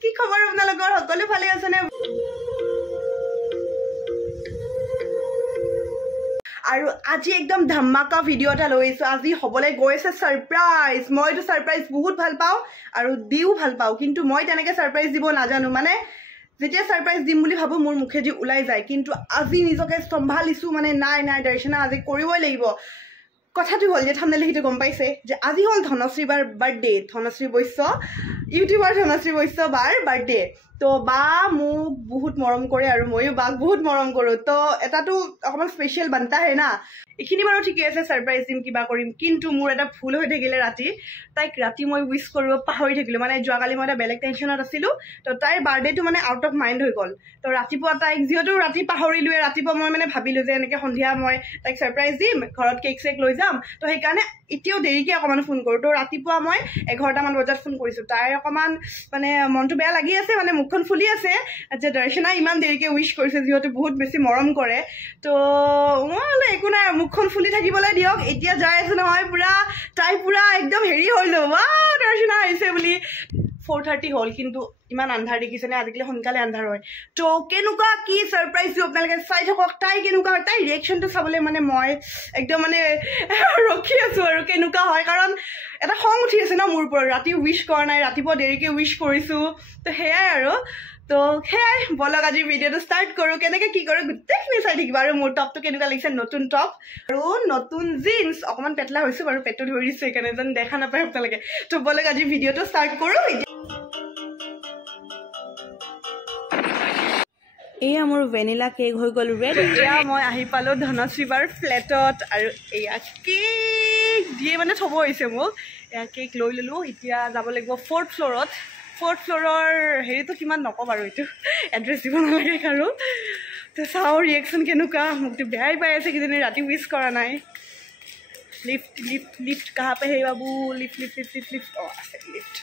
কি খবৰ আপোনালোকৰ সকলো ভালে আছে নে আৰু আজি একদম ধামাকা ভিডিও এটা লৈছো আজি হবলে গৈছে সাৰপ্ৰাইজ মইতো সাৰপ্ৰাইজ বহুত ভাল পাও আৰু দিও ভাল পাও কিন্তু মই তেনেকে সাৰপ্ৰাইজ দিব নাজানো মানে যেতিয়া সাৰপ্ৰাইজ দিম বুলি ভাবো মোৰ মুখেদি উলাই যায় কিন্তু আজি নিজকে সম্ভালিছো মানে নাই দৰ্শনা আজি কৰিবই লাগিব কথাটো হল যে থামনেল লিখিটো গম পাইছে যে আজি হল ধনশ্ৰী বাৰ বাৰ্থডে ধনশ্ৰী বৈশ্য ইউটিউবাৰ ধনশ্ৰী বৈশ্য বাৰ বাৰ্থডে তো বা মোক বহুত মৰম কৰে আৰু মইও বাক বহুত মৰম কৰো তো এটাটো অকমান স্পেশাল বানতা হে না এখিনি বাৰো ঠিকই আছে সাৰপ্ৰাইজ দিম কিবা কৰিম কিন্তু মোৰ এটা ভুল হৈ থাকিলে ৰাতি তাইক ৰাতি মই উইশ কৰিব পাহৰি থাকিলো মানে যোৱাকালি মই এটা বেলেগ টেনচনত আছিলো তো তাইৰ বাৰ্থডেটো মানে আউট অফ মাইন্ড হৈ গল তো ৰাতিপুৱা তাইক যিহেতু ৰাতি পাহৰিলোৱে ৰাতিপুৱা মই মানে ভাবিলো যে এনেকে সন্ধিয়া মই তাইক সাৰপ্ৰাইজ দিম ঘৰত কেক চেক লৈ যাম তো সেইকাৰণে এতিয়াও দেৰিকে অকমান ফোন কৰো তো ৰাতিপুৱা মই 11টা মান বজাত ফোন কৰিছো তাইৰ অকমান মানে মনটো বেয়া লাগি আছে মানে মুখখন ফুলি আছে যে দৰ্শনা ইমান দেৰিকে উইশ কৰিছে যিহেতু বহুত বেছি মৰম কৰে তো মই একো নাই মুখখন ফুলি থাকিবলৈ দিয়ক এতিয়া যাই আছে নহয় পুৰা তাই পুৰা একদম হেৰি হইলো ৱা দৰ্শনা আহিছে বুলি 4:30 হল কিন্তু ইমান আন্ধাৰ দেখিছে নে আজিকালি সোনকালে আন্ধাৰ হয় তো কেনুকা কি সাৰপ্ৰাইজ দিও আপোনালোকে চাই থাকক তাই কেনুকা হয় তাই ৰিয়েকশনটো চাবলে মানে মই একদম মানে ৰখি আছো আৰু কেনুকা হয় কাৰণ এটা খং উঠি আছে না মোৰ ওপৰত ৰাতি উইশ কৰা নাই ৰাতিপুৱা দেৰিকে উইশ কৰিছো তো হেয়াই আৰু তো হেয়াই বলক আজি ভিডিওটো স্টাৰ্ট কৰো কেনেকে কি কৰো গোটেইখিনি চাই থাকিবা আৰু মোৰ টপটো কেনেকুৱা লাগিছে নতুন টপ আৰু নতুন জিন্স অকমান পেটলা হৈছে বাৰু পেটটো ধৰিছে সেইকাৰণে যেন দেখা নাপায় আপোনালোকে তো বলক আজি ভিডিওটো স্টাৰ্ট কৰো এয়া মোৰ ভেনিলা কেক হৈ গল ৰেডি এতিয়া মই আহি পালো ধনশ্ৰী বাৰ ফ্লেটত আৰু এয়া কেক দিয়ে মানে থব হৈছে মোক এয়া কেক লৈ ললো এতিয়া যাব লাগিব 4th ফ্ল'ৰত 4th ফ্ল'ৰৰ হেৰিটো কিমান নকম আৰু এইটো এড্ৰেছ দিব নালাগে আৰু তো চাও ৰিয়েকশ্যন কেনেকুৱা মোকতো বেয়াই পাই আছে কিজানি ৰাতি উইচ কৰা নাই লিফ্ট কাহা পে হে বাবু লিফ্ট অ আছে লিফ্ট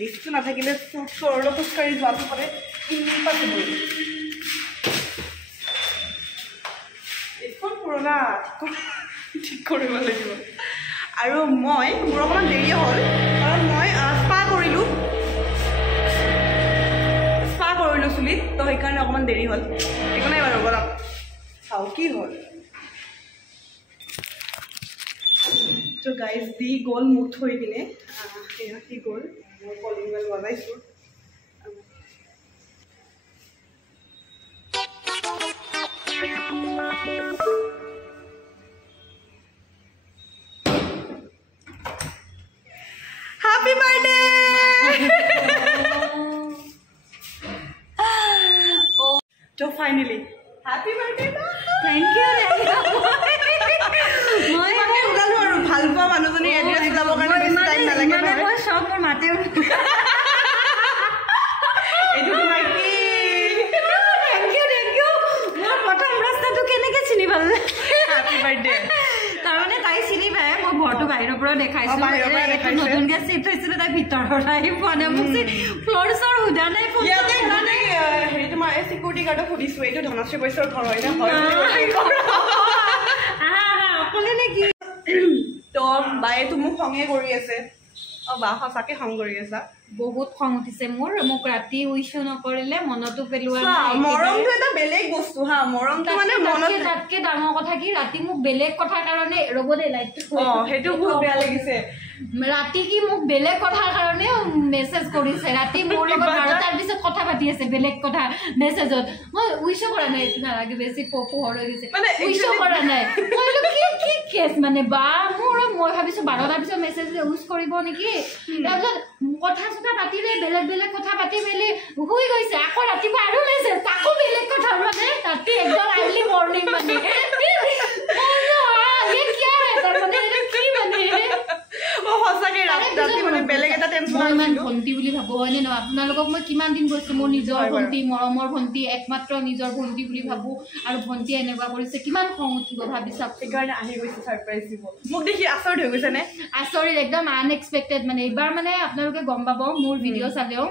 লিফ্টটো নাথাকিলে 4th ফ্ল'ৰলৈ খোজকাঢ়ি যোৱাটো পৰে ইম্পচিবল এইখন পুৰণা ঠিক কৰিব লাগিব আৰু মই মোৰ অকণমান দেৰি হ'ল কাৰণ মই স্পা কৰিলোঁ চুলিত তো সেইকাৰণে অকণমান দেৰি হ'ল একো নাই বাৰু বলক চাওঁ কি হ'ল তো গাইজ দি গ'ল মোক থৈ কিনে সেয়া কি গ'ল মই calling bell বজাইছোঁ Happy birthday! So finally, happy birthday! Thank you. মই উলালো আৰু ভাল পোৱা মানুহজনী এড্ৰেছ যাব কাৰণে বেছি টাইম নালাগে মানে মই সব মোৰ মাতে এইটো তোমাৰ কি Thank you. মোৰ প্ৰথম ৰাস্তাটো কেনেকে চিনি পালে Happy birthday! তাৰমানে তাই চিনি পায় মই ঘৰটো বাহিৰৰ পৰা দেখাইছো নতুনকে চিট হৈছিলে তাই ভিতৰৰ আহি পোৱা নাই মোক ফ্ল'ৰছৰ সোধা নাই ইয়াতে মানে হেৰি তোমাৰ এই চিকিউৰিটি গাৰ্ডক সুধিছো এইটো ধনশ্ৰী বৈশ্যৰ ঘৰ হয় নে অকলে নেকি তো বায়েতো মোক খঙে কৰি আছে বা সঁচাকে খং কৰি আছা বহুত খং উঠিছে মোৰ মোক ৰাতি উইছো নকৰিলে মনতো পেলোৱা মৰমটো এটা বেলেগ বস্তু হা মৰমটো মানে মনত তাতকে ডাঙৰ কথা কি ৰাতি মোক বেলেগ কথাৰ কাৰণে ৰ'ব দে লাইটটো সেইটো বহুত বেয়া লাগিছে ৰাতি কি মোক বেলেগ কথাৰ কাৰণে মেছেজ কৰিছে ৰাতি মোৰ লগত 12টাৰ পিছত কথা পাতি আছে বেলেগ কথা মেছেজত মই উইছো কৰা নাই এইটো নালাগে বেছি পোহৰ হৈ গৈছে উইছো কৰা নাই মই কি কেছ মানে বা মোৰ মই ভাবিছো 12টাৰ পিছত মেছেজ ইউজ কৰিব নেকি তাৰপিছত কথা চথা পাতিলে বেলেগ কথা পাতি মেলি শুই গৈছে আকৌ ৰাতিপুৱা আৰু মেছেজ তাকো বেলেগ কথা মানে ৰাতি একদম আৰ্লি মৰ্নিং মানে ভণ্টি বুলি ভাবো হয়নে নহয় আপোনালোকক মই কিমান দিন কৈছো মোৰ নিজৰ ভণ্টি মৰমৰ ভণ্টি একমাত্ৰ নিজৰ ভণ্টি বুলি ভাবো আৰু ভণ্টি এনেকুৱা কৰিছে কিমান খং উঠিব ভাবি চাওক সেইকাৰণে আহি গৈছে সাৰপ্ৰাইজ দিব মোক দেখি আচৰিত হৈ গৈছে নে আচৰিত একদম আনএক্সপেক্টেড মানে এইবাৰ মানে আপোনালোকে গম পাব মোৰ ভিডিঅ' চালেও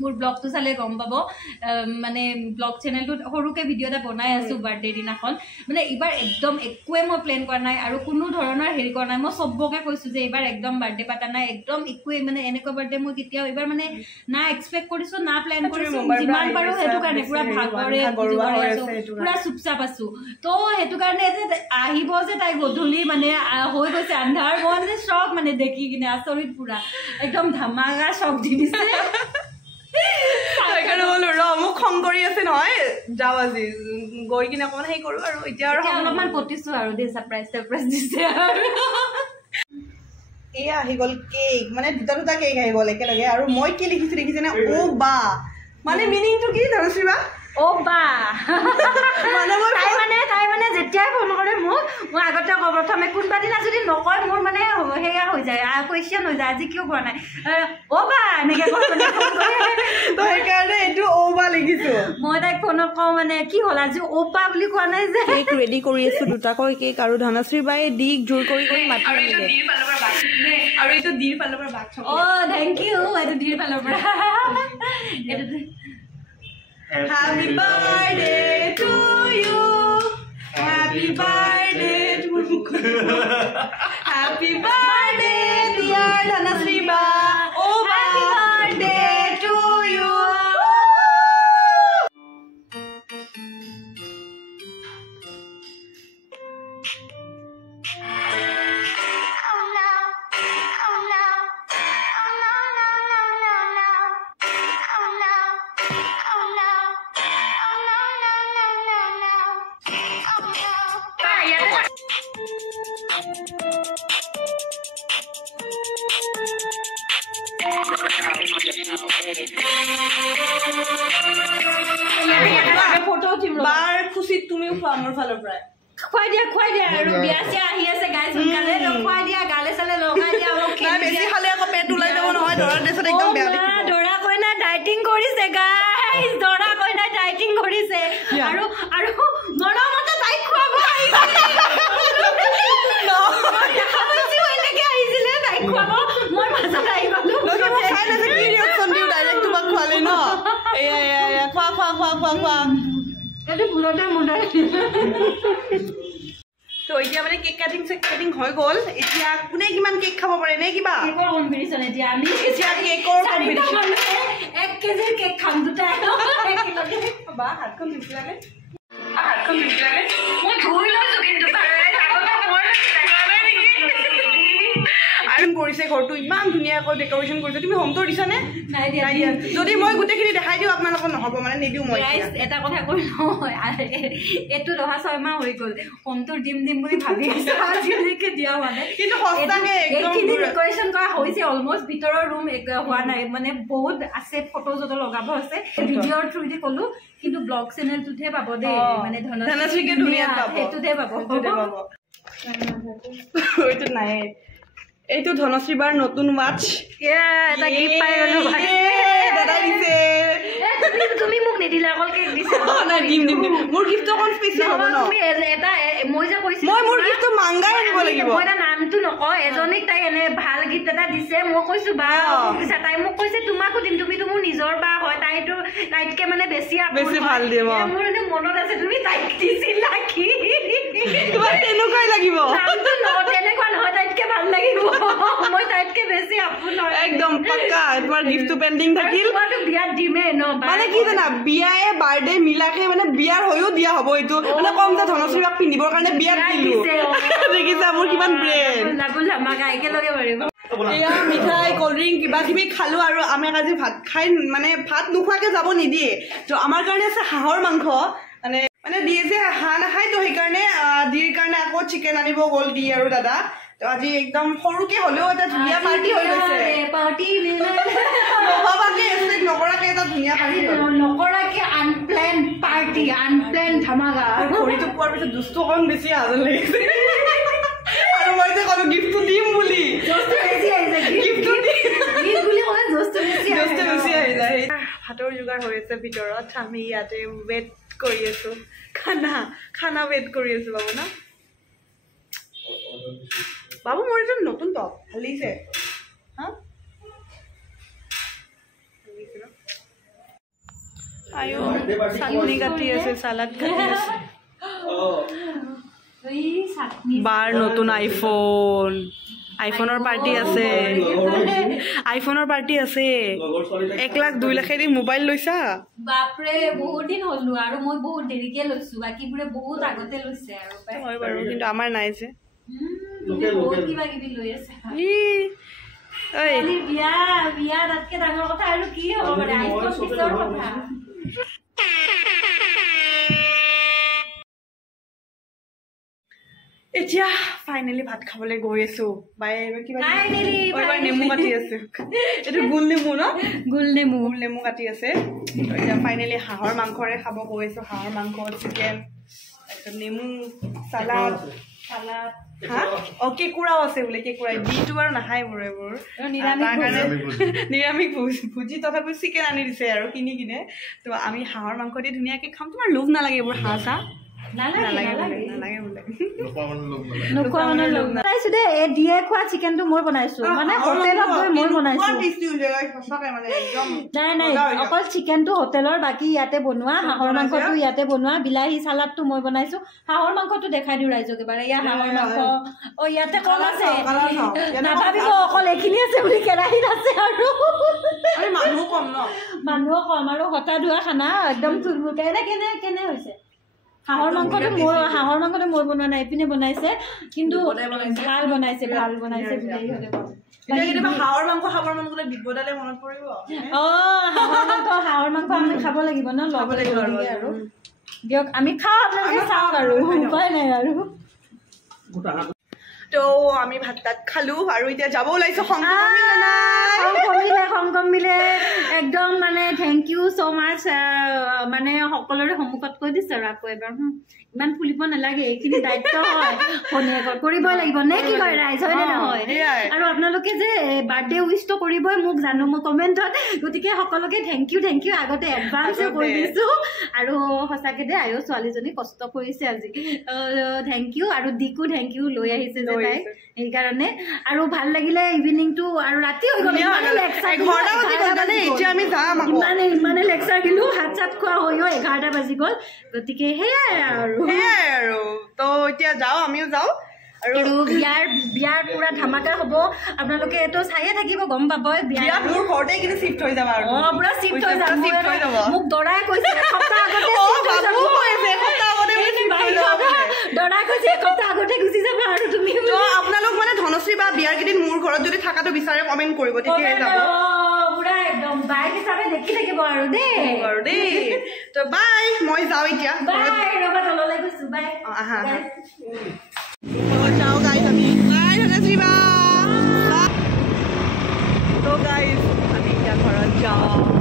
মোৰ ব্লগটো চালে গম পাব মানে ব্লগ চেনেলটোত সৰুকৈ ভিডিঅ' এটা বনাই আছোঁ বাৰ্থডে দিনাখন মানে এইবাৰ একদম একোৱে মই প্লেন কৰা নাই আৰু কোনো ধৰণৰ হেৰি কৰা নাই মই চবকে কৈছোঁ যে এইবাৰ একদম বাৰ্থডে পাতা নাই একদম একোৱে মানে এনেকুৱা বাৰ্থডে মই কেতিয়াও এইবাৰ মানে না এক্সপেক্ট কৰিছোঁ না প্লেন কৰিছোঁ যিমান পাৰোঁ সেইটো কাৰণে পুৰা ভাগৰে আছোঁ পুৰা চুপচাপ আছোঁ তো সেইটো কাৰণে যে আহিব যে তাই গধূলি মানে হৈ গৈছে আন্ধাৰ মই মানে চখ মানে দেখি কিনে আচৰিত পুৰা একদম ধামাকা চখ দি দিছে মোক খং কৰি আছে নহয় যাওঁ আজি গৈ কিনে অকমান সেই কৰো আৰু এতিয়া আৰু অলপমান পতিছো আৰু দেই ছাৰপ্ৰাইজ দিছে এয়া আহি গ'ল কেক মানে দুটা কেক আহি গ'ল একেলগে আৰু মই কি লিখিছো দেখিছেনে অ বা মানে মিনিংটো কি ধৰছি বা অ বা তাই মানে যেতিয়াই ফোন কৰে মোক মই আগতে কওঁ প্ৰথমে কোনোবা দিনা যদি নকয় মোৰ মানে সেয়া হৈ যায় কুৱেশ্যন হৈ যায় আজি কিয় কোৱা নাই অ বা এনেকৈ কওঁ তো সেইকাৰণে এইটো অ বা লিখিছো মই তাইক ফোনত কওঁ মানে কি হ'ল আজি অ বা বুলি কোৱা নাই যে কেক ৰেডি কৰি আছো দুটাকৈ কেক আৰু ধনশ্ৰী বাই দিক জোৰ কৰি মাতি আনিলে আৰু এইটো দিৰ ফালৰ পৰা বাক অ থেংক ইউ এইটো দিৰ ফালৰ পৰা Happy birthday to you. Happy birthday to you. Happy birthday dear Dhanasri ba. Oh happy birthday to you. বাৰ খুচিত তুমিও খোৱা মোৰ ফালৰ পৰা খুৱাই দিয়া আৰু বিয়া চিয়া আহি আছে গাইজ সোনকালে খুৱাই দিয়া গালে চালে লগাই দিয়া বেছি খালে আকৌ পেট ওলাই যাব নহয় দৰা ড্ৰেছত একদম বেয়া দেখিব দৰা কইনা ডাইটিং কৰিছে গাইজ দৰা কইনা ডাইটিং কৰিছে আৰু মনমতে তাইক খুৱাব আহিছিলে তাইক খুৱাব মই মাজত আহি গলো খাই লৈছে কি ৰিয়েকশ্যন দিওঁ ডাইৰেক্ট তোমাক খোৱালে ন এয়া খোৱা এইটো ভুলতে মুদাই তো এতিয়া মানে কেক কাটিং হৈ গ'ল এতিয়া কোনে কিমান কেক খাব পাৰে নে কিবা কেকৰ কম্পিটিশ্যন এতিয়া আমি এতিয়া কেকৰ কম্পিটিশ্যন 1 কেজিৰ কেক খাম দুটা একেলগে বা হাতখন নিচিলাগে মই ধুই লৈছো কিন্তু কৰিছে ঘৰটো ইমান ধুনীয়াকৈ ডেকৰেশ্যন কৰিছে তুমি হোম টুৰ দিছানে নাই দিয়া যদি মই গোটেইখিনি দেখাই দিওঁ আপোনালোকৰ নহ'ব মানে নিদিওঁ মই এটা কথা কৈ এইটো ৰহা 6 মাহ হৈ গ'ল হোম টুৰ দিম বুলি ভাবি আছো আজিলৈকে দিয়া হোৱা নাই কিন্তু সঁচাকে এইখিনি ডেকৰেশ্যন কৰা হৈছে অলমষ্ট ভিতৰৰ ৰুম হোৱা নাই মানে বহুত আছে ফটো জটো লগাব আছে ভিডিঅ'ৰ থ্ৰুদি ক'লো কিন্তু ব্লগ চেনেলটোতহে পাব দেই মানে ধনশ্ৰীকে ধুনীয়া পাব সেইটোতে পাব এইটো নাই এইটো ধনশ্ৰী বাৰ নতুন ৱাচ এটা গিফ্ট পাই গলো দাদাই দিছে তুমি মোক নিদিলা অকল কেক দিছা দিম মোৰ গিফ্টটো অকণ স্পেচিয়েল হ'ব ন তুমি এটা মই যে কৈছো মই মোৰ গিফ্টটো মাংগাই আনিব লাগিব মই এটা নামটো নকওঁ এজনীক তাই এনে ভাল গিফ্ট এটা দিছে মই কৈছো বা দিছা তাই মোক কৈছে তোমাকো দিম তুমিতো মোৰ নিজৰ বা হয় তাইতকে মানে বেছি ভাল দিব মোৰ মানে মনত আছে তুমি তাইক দিছিলা কি তোমাৰ তেনেকুৱাই লাগিব তেনেকুৱা নহয় তাইতকে ভাল লাগিব মই তাইতকে বেছি আপোন একদম পাক্কা তোমাৰ গিফ্টটো পেণ্ডিং থাকিল মইতো বিয়াত দিমে ন মানে কি জানা বিয়ায়ে বাৰ্থডে মিলাকে মানে বিয়াৰ হৈও দিয়া হ'ব এইটো মানে কম যে ধনশ্ৰী বাক পিন্ধিবৰ কাৰণে বিয়াত দিলো দেখিছা মোৰ কিমান ব্ৰেন লাগুল ধামাকা একেলগে পাৰিব এয়া মিঠাই কল্ড ড্ৰিংক কিবা কিবি খালো আৰু আমাক আজি ভাত খাই মানে ভাত নোখোৱাকে যাব নিদিয়ে তো আমাৰ কাৰণে আছে হাঁহৰ মাংস মানে দিয়ে যে হাঁহ নাখায় তো সেইকাৰণে দিৰ কাৰণে আকৌ চিকেন আনিব গ'ল দি আৰু দাদা তো আজি একদম সৰুকে হ'লেও এটা ধুনীয়া পাৰ্টি হৈ গৈছে নভবাকে এক্সপেক্ট নকৰাকে এটা ধুনীয়া পাৰ্টি নকৰাকে আনপ্লেন পাৰ্টি আনপ্লেন ধামাকা ঘড়ীটো পোৱাৰ পিছত দুষ্ট অকণ বেছি আজন লাগিছে আৰু মই যে ক'লো গিফ্টটো দিম বুলি ভাতৰ যোগাৰ হৈ আছে ভিতৰত আমি ইয়াতে ৱেইট কৰি আছো খানা ৱেইট কৰি আছো বাবু না বাবু মোৰ এইটো নতুন টপ ভাল লাগিছে হা আয়ো চাটনি কাটি আছে সালাড কাটি আছে বাৰ নতুন আইফোনৰ পাৰ্টি আছে আইফোনৰ পাৰ্টি আছে 1 লাখ 2 লাখেদি মোবাইল লৈছা বাপৰে বহুত দিন হলো আৰু মই বহুত দেৰিকে লৈছো বাকিবোৰে বহুত আগতে লৈছে আৰু হয় বাৰু কিন্তু আমাৰ নাই যে বহুত কিবা কিবি লৈ আছে ঐ বিয়া তাতকে ডাঙৰ কথা আৰু কি হ'ব মানে আইফোন পিছৰ কথা এতিয়া ফাইনালি ভাত খাবলৈ গৈ আছো বাই কিবা এবাৰ নেমু কাটি আছে এইটো গোল নেমু ন গোল নেমু কাটি আছে এতিয়া ফাইনালি হাঁহৰ মাংসৰে খাব গৈ আছো হাঁহৰ মাংস চিকেন তাৰপিছত নেমু চালাড কেঁকুৰাও আছে বোলে কেঁকুৰা দিটো বাৰু নাখায় বোৰে এইবোৰ নিৰামিষ ভুজি তথাপিও চিকেন আনি দিছে আৰু কিনি কিনে তো আমি হাঁহৰ মাংস দি ধুনীয়াকে খাম তোমাৰ লোভ নালাগে এইবোৰ হাঁহ চাহ নালাগে বোলে দিয়ে খোৱা চিকেনটো মই বনাইছো মানে হোটেলত গৈ মই বনাইছো নাই অকল চিকেনটো হোটেলৰ বাকী ইয়াতে বনোৱা হাঁহৰ মাংসটো ইয়াতে বনোৱা বিলাহী চালাডটো মই বনাইছো হাঁহৰ মাংসটো দেখাই দিওঁ ৰাইজক এবাৰ ইয়াৰ হাঁহৰ মাংস ইয়াতে কল আছে নাভাবিব অকল এইখিনি আছে বুলি কেৰাহীত আছে আৰু মানুহো কম আৰু হতা ধোৱা খানা একদম থুলমুলকে কেনে হৈছে হাঁহৰ মাংসটো মই বনোৱা নাই এইপিনে বনাইছে কিন্তু ভাল বনাইছে হাঁহৰ মাংস খাবৰ মন গ'লে বিপদালে মনত পৰিব হাঁহৰ মাংস আমি খাব লাগিব ন ল'ব লাগিব আৰু দিয়ক আমি খাওঁ আপোনালোকে চাওক আৰু উপায় নাই আৰু তো আমি ভাত তাত খালো আৰু এতিয়া যাব ওলাইছো সংগম মিলে একদম মানে থেংক ইউ চ' মাছ মানে সকলোৰে সন্মুখত কৈ দিছে আৰু আকৌ এবাৰ ইমান ফুলিব নালাগে এইখিনি দায়িত্ব হয় কৰিবই লাগিব নে কি কয় ৰাইজ হয় নে নহয় আৰু আপোনালোকে যে বাৰ্থডে উইচটো কৰিবই মোক জানো মই কমেণ্টত গতিকে সকলোকে থেংক ইউ আগতে এডভান্সে কৈ দিছো আৰু সঁচাকে দে আয়ো ছোৱালীজনী কষ্ট কৰিছে আজি থেংক ইউ আৰু দিকো থেংক ইউ লৈ আহিছে যে তাই সেইকাৰণে আৰু ভাল লাগিলে ইভিনিংটো আৰু ৰাতি হৈ গ'ল ইমানে লেকচাৰ দিলো হাত চাত খোৱা হৈ 11টা বাজি গ'ল গতিকে সেয়াই আৰু তো এতিয়া যাওঁ আমিও যাওঁ আৰু বিয়াৰ পুৰা ধামাকা হ'ব আপোনালোকে এইটো চাইয়ে থাকিব গম পাব বিয়া মোৰ ঘৰতে কিন্তু শিফ্ট হৈ যাবা আৰু পুৰা শিফ্ট হৈ যাব মোক দৰাই কৈছে এসপ্তাহ আগতে গুচি যাব আৰু তুমি আপোনালোক মানে ধনশ্ৰী বা বিয়াৰ কেইদিন মোৰ ঘৰত যদি থাকাটো বিচাৰে কমেণ্ট কৰিব তেতিয়াহে যাব পুৰা একদম বাইক হিচাপে দেখি থাকিব আৰু দেই তো বাই মই যাওঁ এতিয়া ৰবা তললৈ গৈছো বাই যাওঁ গাইজ আমি বাই ধনশ্ৰী বা তো গাইজ আমি এতিয়া ঘৰত যাওঁ